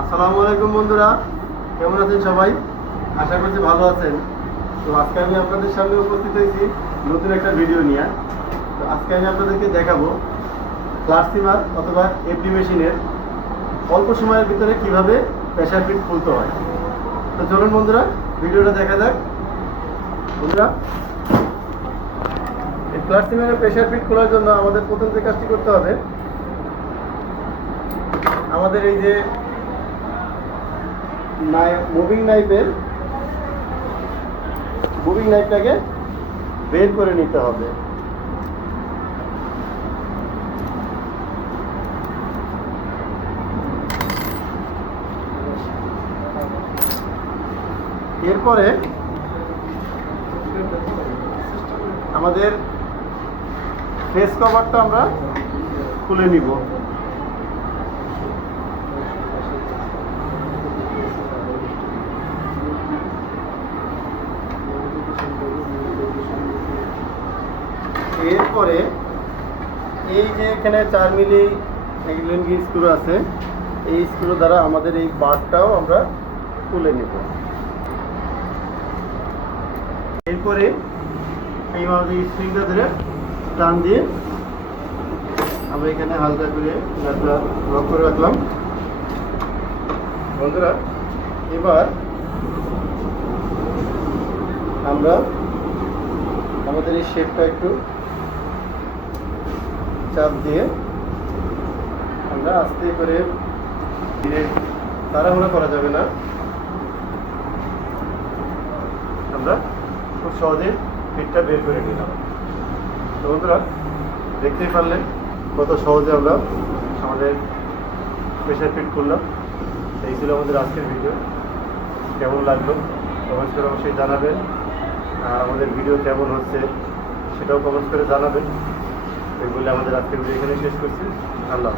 আসসালামু আলাইকুম বন্ধুরা, কেমন আছেন সবাই? আশা করছি ভালো আছেন। তো আজকে আমি আপনাদের সামনে উপস্থিত হয়েছি নতুন একটা ভিডিও নিয়ে। তো আজকে আমি আপনাদেরকে দেখাবো ক্লাসিমার অথবা এফডি মেশিনের অল্প সময়ের ভিতরে কীভাবে প্রেশার ফিট খুলতে হয়। তো চলুন বন্ধুরা, ভিডিওটা দেখা যাক। বন্ধুরা, এই ক্লাসিমারের প্রেশার ফিট খোলার জন্য আমাদের প্রথম যে কাজটি করতে হবে, আমাদের এই যে মুভিং নাইফের মুভিং নাইফটাকে বের করে নিতে হবে। এরপরে আমাদের ফেস কভারটা আমরা খুলে নিব। এরপরে এই যে এখানে চার মিলি এগুলেনগি স্ক্রু আছে, এই স্ক্রু দ্বারা আমাদের এই বারটাও আমরা তুলে নেব। এরপরে এই আমাদের স্প্রিংটা ধরে টান দিয়ে আমরা এখানে হালকা করে গাছটা করে রাখলাম। বন্ধুরা, এবার আমরা আমাদের এই শেপটা একটু চাপ দিয়ে আমরা আস্তে করে ধীরে তাড়াহুড়া করা যাবে না। আমরা খুব সহজে ফিটটা বের করে নিলাম। তো বন্ধুরা, দেখতেই পারলেন কত সহজে আমরা আমাদের প্রেশার ফিট করলাম এই ছিল আমাদের আজকের ভিডিও কেমন লাগল কমেন্টস করে অবশ্যই জানাবেন। আর আমাদের ভিডিও কেমন হচ্ছে সেটাও কমেন্টস করে জানাবেন। এই বলে আমাদের আজকের ভিডিও এখানে শেষ করছি আল্লাহ।